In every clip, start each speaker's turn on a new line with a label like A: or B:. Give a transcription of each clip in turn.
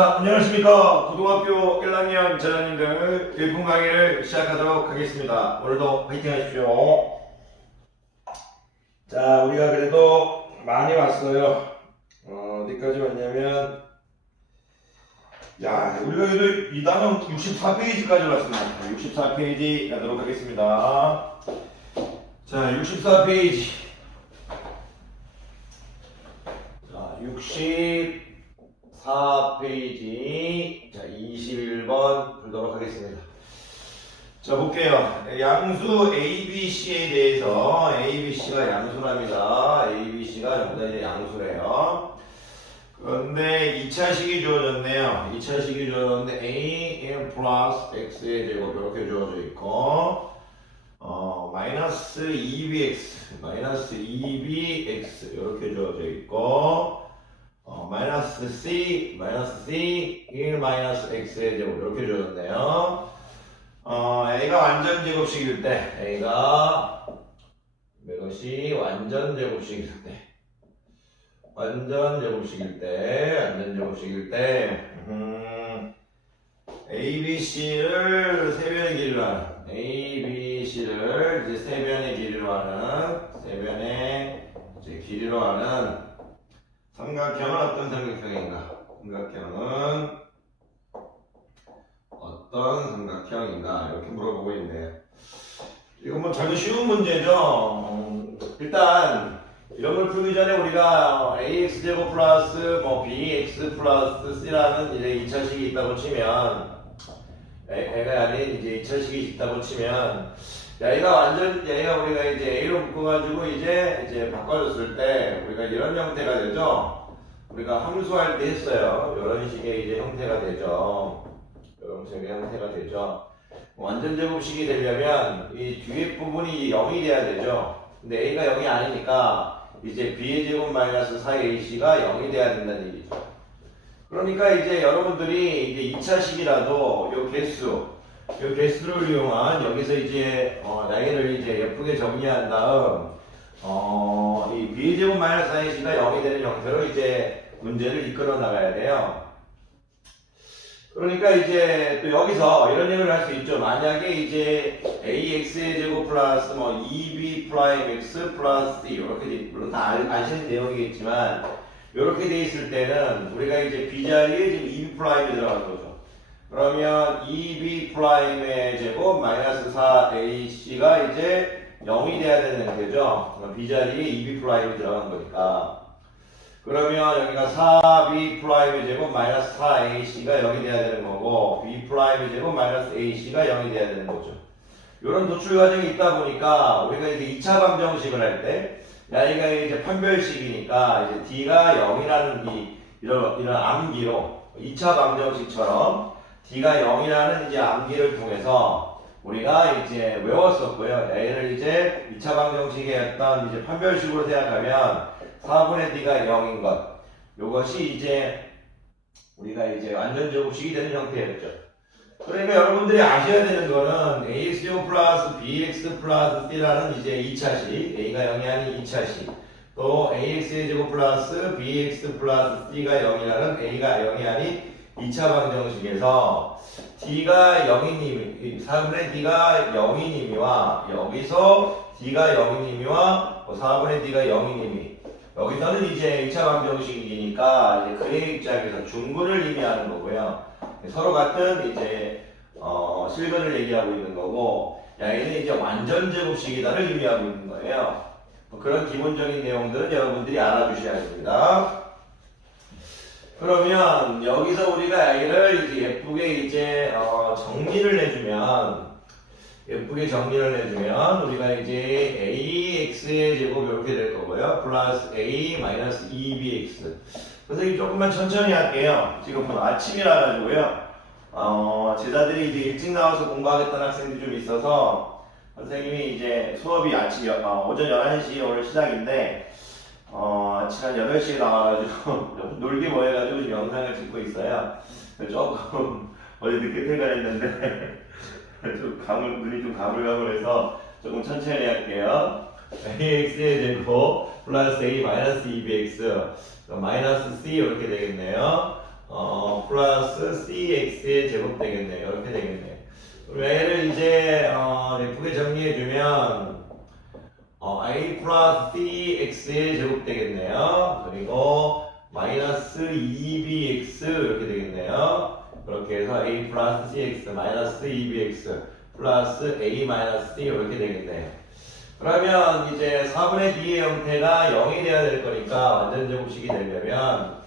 A: 자, 안녕하십니까. 고등학교 1학년 전원님들 1분 강의를 시작하도록 하겠습니다. 오늘도 화이팅 하십시오. 자, 우리가 그래도 많이 왔어요. 어, 어디까지 왔냐면, 야, 우리가 그래도 이 단원 64페이지까지 왔습니다. 64페이지 가도록 하겠습니다. 자, 64페이지. 자, 60. 4페이지 자 21번 풀도록 하겠습니다. 자 볼게요. 양수 ABC에 대해서 ABC가 양수랍니다. ABC가 전부 다 이제 양수래요. 그런데 2차식이 주어졌네요. 2차식이 주어졌는데 A n 플러스 X의 제곱 이렇게 주어져 있고 어, 마이너스 2bx 마이너스 2bx 이렇게 주어져 있고 어, 마이너스 c 마이너스 c 1 마이너스 x의 제곱 이렇게 주어졌네요. 어, a가 완전 제곱식일 때 a가 이것이 완전 제곱식일 때 완전 제곱식일 때 완전 제곱식일 때 음, a, b, c를 세 변의 길이로 하는 a, b, c를 이제 세 변의 길이로 하는 세 변의 길이로 하는 삼각형은 어떤 삼각형인가? 삼각형은 어떤 삼각형인가? 이렇게 물어보고 있네요. 이건 뭐 잘도 쉬운 문제죠. 음, 일단 이런 걸 풀기 전에 우리가 ax 제곱 플러스 뭐 bx 플러스 c라는 이제 2차식이 있다고 치면 애- 애가 아닌 이제 2차식이 있다고 치면 야, 얘가 완전, 얘가 우리가 이제 A로 묶어가지고 이제, 이제 바꿔줬을 때, 우리가 이런 형태가 되죠? 우리가 함수할 때 했어요. 이런 식의 이제 형태가 되죠. 이런 식의 형태가 되죠. 완전 제곱식이 되려면, 이 뒤에 부분이 0이 돼야 되죠. 근데 A가 0이 아니니까, 이제 B의 제곱 마이너스 4AC가 0이 돼야 된다는 얘기죠. 그러니까 이제 여러분들이 이제 2차식이라도 요 개수, 이 개수를 이용한 여기서 이제 어, 나이를 이제 예쁘게 정리한 다음 어, 이 b 제곱 마이너스 iC가 0이 되는 형태로 이제 문제를 이끌어 나가야 돼요. 그러니까 이제 또 여기서 이런 얘기를 할 수 있죠. 만약에 이제 ax의 제곱 플러스 뭐 2b 프라임 x 플러스 이렇게 돼, 물론 다 아- 아시는 내용이겠지만 이렇게 돼 있을 때는 우리가 이제 b 자리에 지금 2b 프라임이 들어가는 거죠. 그러면 2b 프라임의 제곱 마이너스 4ac가 이제 0이 돼야 되는 형태죠. 그럼 b 자리에 2b 프라임이 들어간 거니까. 그러면 여기가 4b 프라임의 제곱 마이너스 4ac가 0이 돼야 되는 거고 b 프라임의 제곱 마이너스 ac가 0이 돼야 되는 거죠. 이런 도출 과정이 있다 보니까 우리가 이제 2차 방정식을 할 때, 야, 이가 이제 판별식이니까 이제 d가 0이라는 이, 이런, 이런 암기로 2차 방정식처럼 d가 0이라는 이제 암기를 통해서 우리가 이제 외웠었고요. 얘를 이제 2차 방정식의 어떤 이제 판별식으로 생각하면 4분의 d가 0인 것. 요것이 이제 우리가 이제 완전 제곱식이 되는 형태였죠. 그러니까 여러분들이 아셔야 되는 거는 ax제곱 플러스 bx 플러스 c라는 이제 2차식, a가 0이 아닌 2차식, 또 ax의 제곱 플러스 bx 플러스 c가 0이라는 a가 0이 아닌 2차 방정식에서 d가 0이님, 4분의 d가 0이님이와 여기서 d가 0이님이와 4분의 d가 0이님이 여기서는 이제 2차 방정식이니까 이제 그의 입장에서 중근을 의미하는 거고요. 서로 같은 이제 어, 실근을 얘기하고 있는 거고 얘는 이제 완전 제곱식이다를 의미하고 있는 거예요. 뭐 그런 기본적인 내용들은 여러분들이 알아주셔야 됩니다. 그러면 여기서 우리가 얘를 이제 예쁘게 이제 어, 정리를 해주면 예쁘게 정리를 해주면 우리가 이제 ax의 제곱 이렇게 될 거고요. 플러스 a 마이너스 2bx. 선생님 조금만 천천히 할게요. 지금 뭐 아침이라 가지고요. 어, 제자들이 이제 일찍 나와서 공부하겠다는 학생들이 좀 있어서 선생님이 이제 수업이 아침 여- 어, 오전 11시 오늘 시작인데 어, 한 8시에 나와가지고 놀기 뭐 해가지고 지금 영상을 찍고 있어요. 조금 어제 늦게 퇴근했는데 좀 가물, 눈이 좀 가물가물해서 조금 천천히 할게요. ax의 제곱 플러스 a 마이너스 2bx 마이너스 c 이렇게 되겠네요. 어, 플러스 cx의 제곱 되겠네요. 이렇게 되겠네요. 얘를 이제 어, 예쁘게 정리해주면 어, a 플러스 cx의 제곱 되겠네요. 그리고 마이너스 2bx 이렇게 되겠네요. 그렇게 해서 a 플러스 cx 마이너스 2bx 플러스 a 마이너스 c 이렇게 되겠네요. 그러면 이제 4분의 d의 형태가 0이 돼야 될 거니까 완전 제곱식이 되려면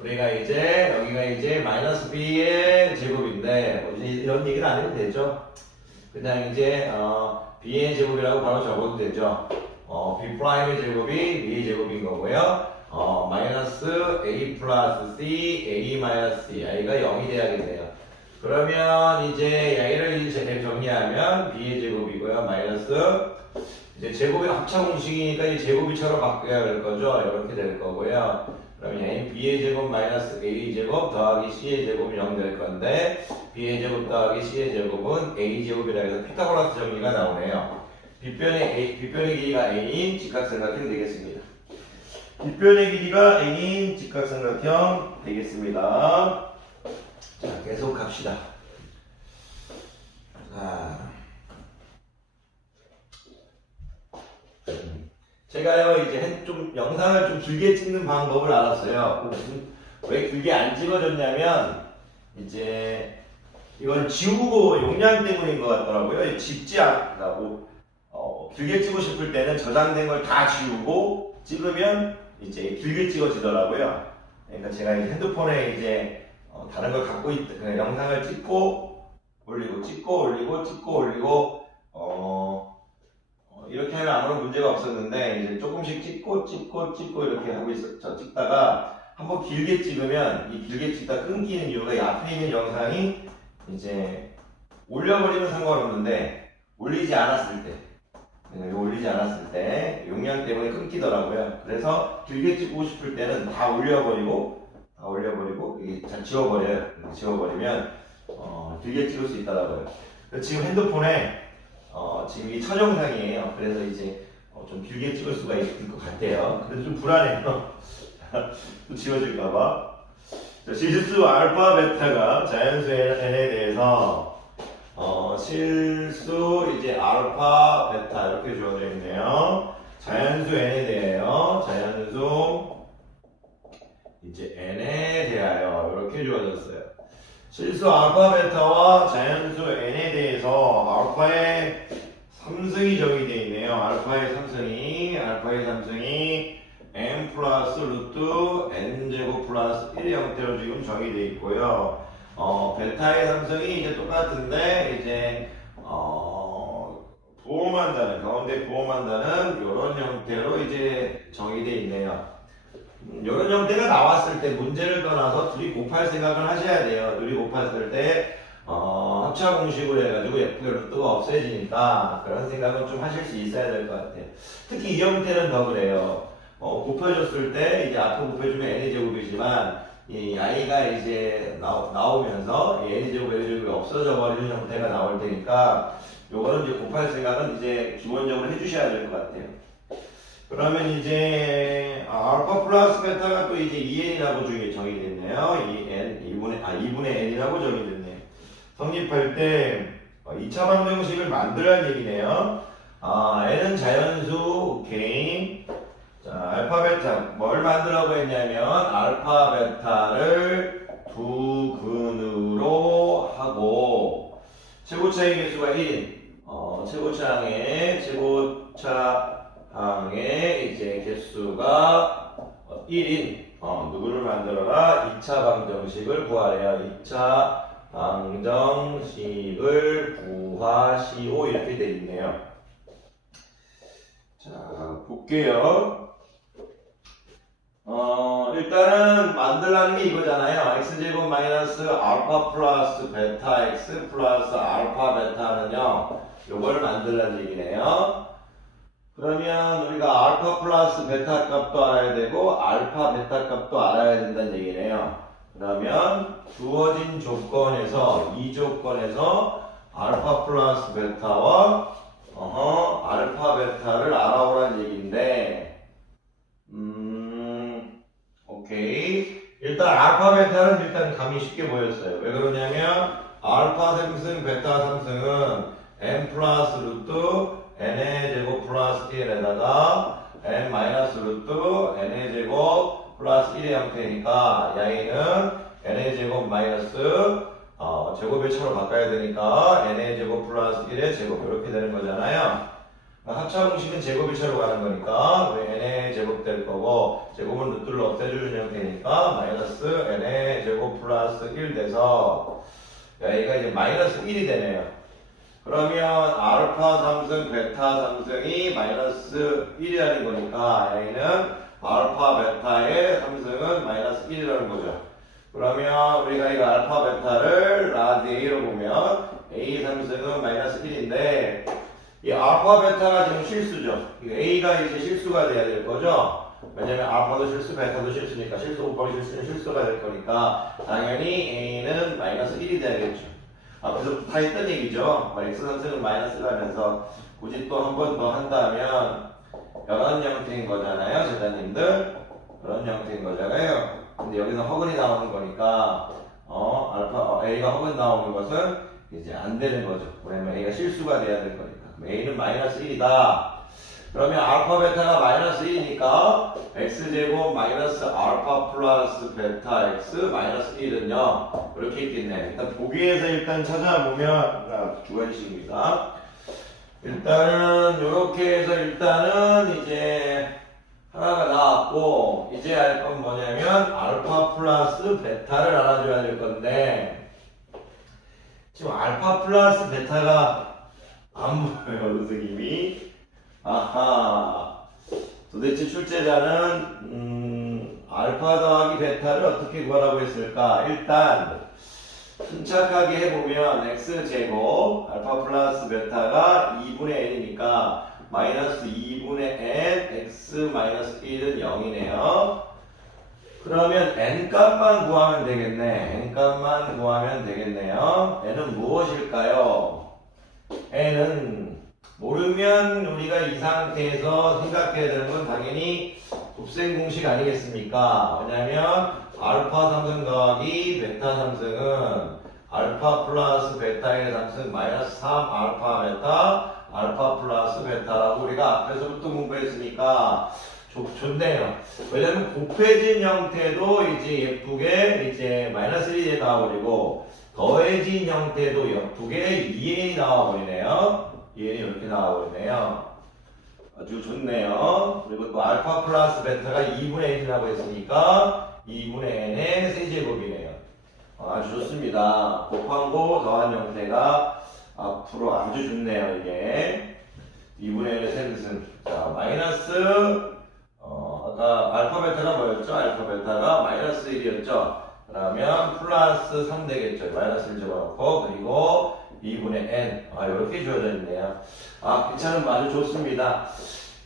A: 우리가 이제 여기가 이제 마이너스 b의 제곱인데 뭐 이런 얘기는 안 해도 되죠. 그냥 이제 어, b의 제곱이라고 바로 적어도 되죠. 어, b 프라임의 제곱이 b의 제곱인 거고요. 어, 마이너스 a 플러스 c, a 마이너스 c, a가 0이 돼야겠네요. 그러면 이제 a를 이제 정리하면 b의 제곱이고요. 마이너스 이제 제곱의 합차 공식이니까 이 제곱이처럼 바뀌어야 될 거죠. 이렇게 될 거고요. 그러면 a b의 제곱 마이너스 a 제곱 더하기 c의 제곱이 0 될 건데 b의 제곱 더하기 c의 제곱은 a 제곱이라 해서 피타고라스 정리가 나오네요. 빗변의 a 빗변의 길이가 a인 직각삼각형 되겠습니다. 빗변의 길이가 a인 직각삼각형 되겠습니다. 자, 계속 갑시다. 자. 제가요 이제 좀 영상을 좀 길게 찍는 방법을 알았어요. 왜 길게 안 찍어줬냐면 이제 이건 지우고 용량 때문인 것 같더라고요. 집지 않고 어, 길게 찍고 싶을 때는 저장된 걸 다 지우고 찍으면 이제 길게 찍어지더라고요. 그러니까 제가 이 핸드폰에 이제 어, 다른 걸 갖고 있, 그 영상을 찍고 올리고 찍고 올리고 찍고 올리고 어, 어, 이렇게 하면 아무런 문제가 없었는데 이제 조금씩 찍고 찍고 찍고 이렇게 하고 있었죠. 찍다가 한번 길게 찍으면 이 길게 찍다 끊기는 이유가 이 앞에 있는 영상이 이제 올려버리면 상관없는데 올리지 않았을 때 네, 올리지 않았을 때 용량 때문에 끊기더라고요. 그래서 길게 찍고 싶을 때는 다 올려버리고 다 올려버리고 잘 지워버려요. 이렇게 지워버리면 어, 길게 찍을 수 있더라고요. 그래서 지금 핸드폰에 어, 지금 이 첫 영상이에요. 그래서 이제 어, 좀 길게 찍을 수가 있을 것 같아요. 그래서 좀 불안해요. 또 지워질까봐. 자, 실수 알파 베타가 자연수 n에 대해서 어, 실수 이제 알파 베타 이렇게 주어져 있네요. 자연수 n에 대하여 자연수 이제 n에 대하여 이렇게 주어졌어요. 실수 알파 베타와 자연수 n에 대해서 알파의 삼승이 정의되어 있네요. 알파의 삼승이 알파의 삼승이 n 플러스 루트 n 제곱 플러스 1의 형태로 지금 정의되어 있고요. 어, 베타의 삼성이 이제 똑같은데 이제 어, 보험한다는 가운데 보험한다는 이런 형태로 이제 정의되어 있네요. 이런 형태가 나왔을 때 문제를 떠나서 둘이 곱할 생각을 하셔야 돼요. 둘이 곱했을 때 어, 합차 공식으로 해가지고 F 루트가 없어지니까 그런 생각은 좀 하실 수 있어야 될 것 같아요. 특히 이 형태는 더 그래요. 어, 곱해줬을 때 이제 앞에 곱해주면 n의 제곱이지만 이 i가 이제 나오, 나오면서 이 n의 제곱, n의 제곱이 없어져 버리는 형태가 나올 테니까 요거는 이제 곱할 생각은 이제 기본적으로 해주셔야 될 것 같아요. 그러면 이제 아, 알파 플러스 베타가 또 이제 2n이라고 중에 정의됐네요. 2n, 2분의, 아, 2분의 n이라고 정의됐네요. 성립할 때 2차 방정식을 만들라는 얘기네요. 아, n은 자연수, 오케이. 자, 베타 뭘 만들라고 했냐면 알파 베타를 두 근으로 하고 최고차의 개수가 1인 어, 최고차항의 최고차항의 이제 개수가 1인. 어, 누구를 만들어라? 2차 방정식을 구하래요 2차 방정식을 구하시오. 이렇게 돼 있네요. 자 볼게요 어, 일단은 만들라는 게 이거잖아요. x제곱 마이너스 알파 플러스 베타 x 플러스 알파 베타는요. 요걸 만들라는 얘기네요. 그러면 우리가 알파 플러스 베타 값도 알아야 되고 알파 베타 값도 알아야 된다는 얘기네요. 그러면 주어진 조건에서 이 조건에서 알파 플러스 베타와 어허, 알파 베타를 알아오라는 얘기인데 음 오케이. 일단 알파 베타는 일단 감이 쉽게 보였어요. 왜 그러냐면 알파 상승 베타 상승은 n 플러스 루트 n의 제곱 플러스 1에다가 n 마이너스 루트 n의 제곱 플러스 1의 형태니까 야이는 n의 제곱 마이너스 어, 제곱의 차로 바꿔야 되니까 n의 제곱 플러스 1의 제곱 이렇게 되는 거잖아요. 합차 공식은 제곱의 차로 가는 거니까 우리 n의 제곱 될 거고 제곱은 루트를 없애주는 형태니까 마이너스 n의 제곱 플러스 1 돼서 여기가 이제 마이너스 1이 되네요. 그러면 알파 삼승 베타 삼승이 마이너스 1이라는 거니까 여기는 알파 베타의 삼승은 마이너스 1이라는 거죠. 그러면 우리가 이거 알파 베타를 A로 보면 A 삼승은 마이너스 1인데 이 알파 베타가 지금 실수죠. A가 이제 실수가 돼야 될 거죠. 왜냐면 알파도 실수, 베타도 실수니까 실수 곱하기 실수는 실수가 될 거니까 당연히 A는 마이너스 1이 돼야겠죠. 앞에서 다 했던 얘기죠. 뭐 X 선생은 마이너스를 하면서 굳이 또 한 번 더 한다면 이런 형태인 거잖아요, 제자님들. 그런 형태인 거잖아요. 근데 여기서 허근이 나오는 거니까 어 알파 어, A가 허근 나오는 것은 이제 안 되는 거죠. 왜냐면 A가 실수가 돼야 될 거니까. A는 마이너스 1이다. 그러면 알파 베타가 마이너스 1이니까 x제곱 마이너스 알파 플러스 베타 x 마이너스 1은요 이렇게 있겠네 일단 보기에서 일단 찾아보면 아, 두 가지씩입니다 일단은 이렇게 해서 일단은 이제 하나가 나왔고 이제 알건 뭐냐면 알파 플러스 베타를 알아줘야 될 건데 지금 알파 플러스 베타가 안 보여요 선생님이 아하. 도대체 출제자는 음, 알파 더하기 베타를 어떻게 구하라고 했을까? 일단 침착하게 해보면 x 제곱 알파 플러스 베타가 2분의 n이니까 마이너스 2분의 n x 마이너스 1은 0이네요. 그러면 n 값만 구하면 되겠네. n 값만 구하면 되겠네요. n은 무엇일까요? n은 모르면 우리가 이 상태에서 생각해야 되는 건 당연히 곱셈 공식 아니겠습니까? 왜냐면 알파 삼승 더하기 베타 삼승은 알파 플러스 베타의 삼승 마이너스 3 알파 베타 알파 플러스 베타라고 우리가 앞에서부터 공부했으니까 좋, 좋네요. 왜냐면 곱해진 형태도 이제 예쁘게 이제 마이너스 1이 나와버리고 더해진 형태도 예쁘게 2n이 나와버리네요. 2n이 이렇게 나와버리네요. 아주 좋네요. 그리고 또 알파 플러스 베타가 2분의 1이라고 했으니까 2분의 n의 세제곱이네요. 아주 좋습니다. 곱한 거 더한 형태가 앞으로 아주 좋네요, 이게. 2분의 1의 세승. 자, 마이너스, 어, 아까 알파 베타가 뭐였죠? 알파 베타가 마이너스 1이었죠? 그러면 플러스 3 되겠죠. 마이너스 1 집어넣고, 그리고 2분의 n. 아, 이렇게 주어져 있네요. 아, 괜찮은 아주 좋습니다.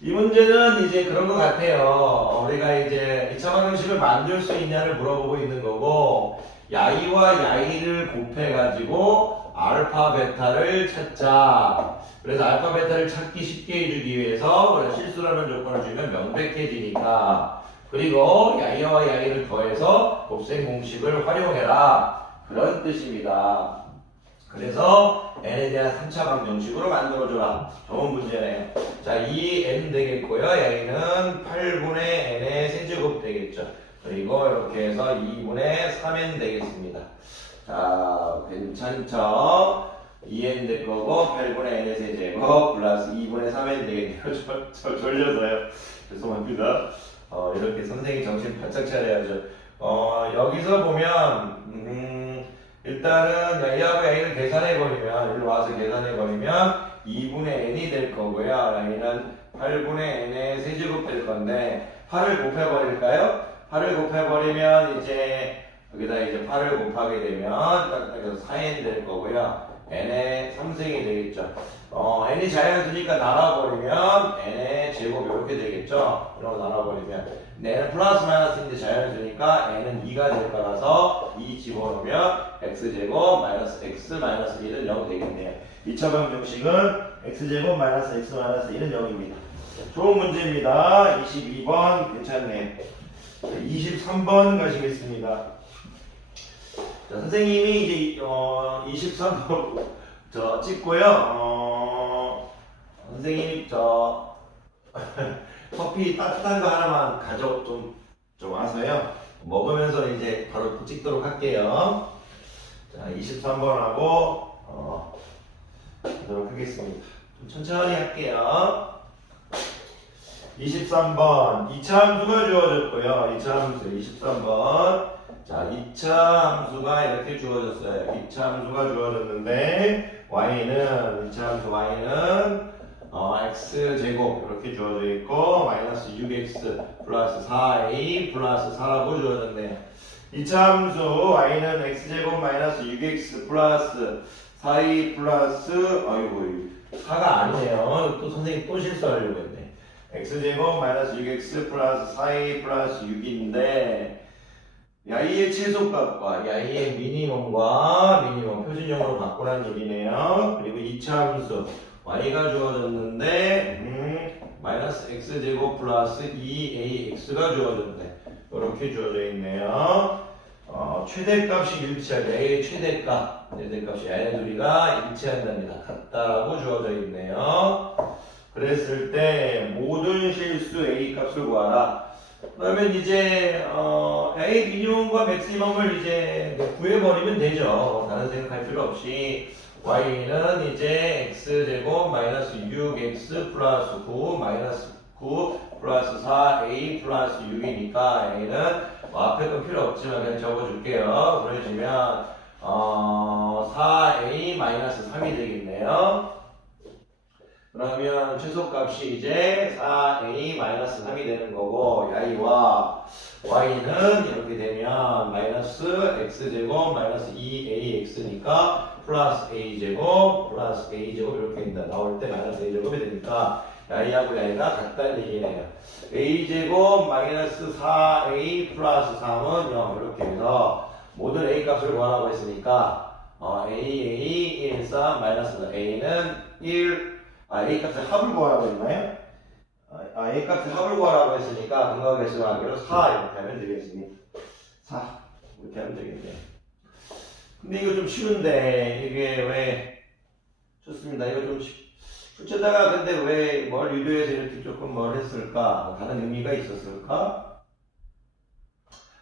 A: 이 문제는 이제 그런 것 같아요. 우리가 이제 2차 방정식을 만들 수 있냐를 물어보고 있는 거고, 야이와 야이를 곱해가지고 알파 베타를 찾자. 그래서 알파 베타를 찾기 쉽게 해주기 위해서 실수라는 조건을 주면 명백해지니까. 그리고 야이와 야이를 더해서 곱셈 공식을 활용해라. 그런 뜻입니다. 그래서 n에 대한 3차 방정식으로 만들어줘라. 좋은 문제네요. 자, 2n 되겠고요. y는 8분의 n의 세제곱 되겠죠. 그리고 이렇게 해서 2분의 3n 되겠습니다. 자, 괜찮죠? 2n 될 거고 8분의 n의 세제곱 플러스 2분의 3n 되겠네요. 저, 저 졸려서요. 죄송합니다. 어, 이렇게 선생님 정신 바짝 차려야죠. 어, 여기서 보면 음, 일단은 A하고 A를 계산해버리면 일로 와서 계산해버리면 2분의 n이 될 거고요. A는 8분의 n의 세제곱 될 건데 8을 곱해버릴까요? 8을 곱해버리면 이제 여기다 이제 8을 곱하게 되면 딱딱해서 4n 될 거고요. n의 3승이 되겠죠. 어, n이 자연수니까 나눠버리면 n의 제곱 이렇게 되겠죠. 이렇게 나눠버리면 n은 플러스 마이너스인데 자연수니까 n은 2가 될 거라서 2 집어넣으면 x제곱 마이너스 x 마이너스 1은 0 되겠네요. 2차 방정식은 x제곱 마이너스 x 마이너스 1은 0입니다. 좋은 문제입니다. 22번 괜찮네. 23번 가시겠습니다. 자, 선생님이 이제 어, 23번 저 찍고요. 어, 선생님이 저 커피 따뜻한 거 하나만 가져 좀, 좀 와서요. 먹으면서 이제 바로 찍도록 할게요. 자, 23번하고 어, 하도록 하겠습니다. 좀 천천히 할게요. 23번 2차 함수가 주어졌고요. 2차 함수 23번 자 2차 함수가 이렇게 주어졌어요. 2차 함수가 주어졌는데 y는 2차 함수 y는 어, x 제곱 이렇게 주어져 있고 마이너스 6x 플러스 4a 플러스 4라고 주어졌네요. 2차 함수 y는 x 제곱 마이너스 6x 플러스 4a 플러스 아이고 4가 아니네요. 또 선생님 또 실수하려고 했네. X제곱 마이너스 6x 플러스 4a 플러스 6인데 야이의 최소값과 야이의 미니멈과 미니멈 표준형으로 바꾸라는 얘기네요. 그리고 2차 함수 y가 주어졌는데 음, 마이너스 x제곱 플러스 2ax가 주어졌네. 이렇게 주어져 있네요. 어, 최대값이 일치하게 A의 최대값, 최대값이 야의 둘이가 일치한답니다. 같다라고 주어져 있네요. 그랬을 때 모든 실수 A 값을 구하라. 그러면 이제 어, A 미니멈과 맥시멈을 이제 구해버리면 되죠. 다른 생각할 필요 없이 Y는 이제 X 제곱 마이너스 6X 플러스 9 마이너스 9 플러스 4A 플러스 6이니까 A는 뭐 앞에 건 필요 없지만 그냥 적어줄게요. 그러시면 어, 4A 마이너스 3이 되겠네요. 그러면 최소값이 이제 4a 마이너스 3이 되는 거고 y와 y는 이렇게 되면 마이너스 x제곱 마이너스 2ax니까 플러스 a제곱 플러스 a제곱 이렇게 된다. 나올 때 마이너스 a제곱이 되니까 y하고 y가 같다는 얘기네요. a제곱 마이너스 4a 플러스 3은 0 이렇게 해서 모든 a 값을 구하라고 했으니까 어, a, a, 1, 3, 마이너스 a는 1 아, A 값의 합을 구하라고 했나요? 아, A 값의 합을 구하라고 했으니까 근거 계수하기로 4 이렇게 하면 되겠습니다. 4 이렇게 하면 되겠네요. 근데 이거 좀 쉬운데 이게 왜 좋습니다. 이거 좀 쉬... 숙제다가 근데 왜 뭘 유도해서 이렇게 조금 뭘 했을까? 뭐 다른 의미가 있었을까?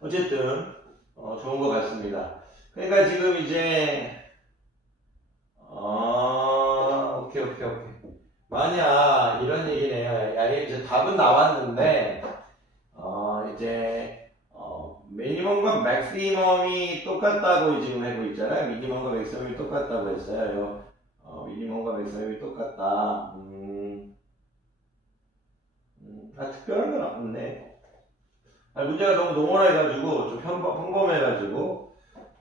A: 어쨌든 어, 좋은 것 같습니다. 그러니까 지금 이제 어, 오케이 오케이 오케이. 만약 이런 얘기네요. 야, 이제 답은 나왔는데 어 이제 어 미니멈과 맥시멈이 똑같다고 지금 하고 있잖아요. 미니멈과 맥시멈이 똑같다고 했어요. 어 미니멈과 맥시멈이 똑같다. 음, 음, 아, 특별한 건 없네. 아, 문제가 너무 농원해가지고 좀 평범, 평범해가지고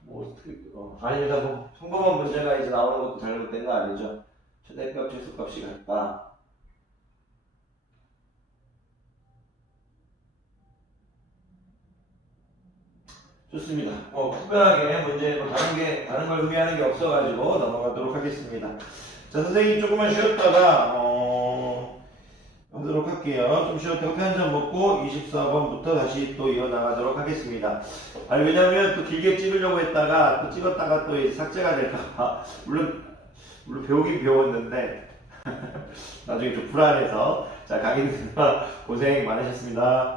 A: 뭐 어떻게 어, 아닙니다. 뭐 평범한 문제가 이제 나오는 것도 잘못된 거 아니죠. 최대값, 최소값이 같다. 좋습니다. 어, 특별하게 문제, 뭐 다른 게, 다른 걸 의미하는 게 없어가지고 넘어가도록 하겠습니다. 자, 선생님 조금만 쉬었다가, 어, 하도록 할게요. 좀 쉬었다가 커피 한잔 먹고 24번부터 다시 또 이어나가도록 하겠습니다. 아니, 왜냐면 또 길게 찍으려고 했다가 또 찍었다가 또 삭제가 될까봐. 물론 물론 배우긴 배웠는데 나중에 좀 불안해서 자 강의님 고생 많으셨습니다.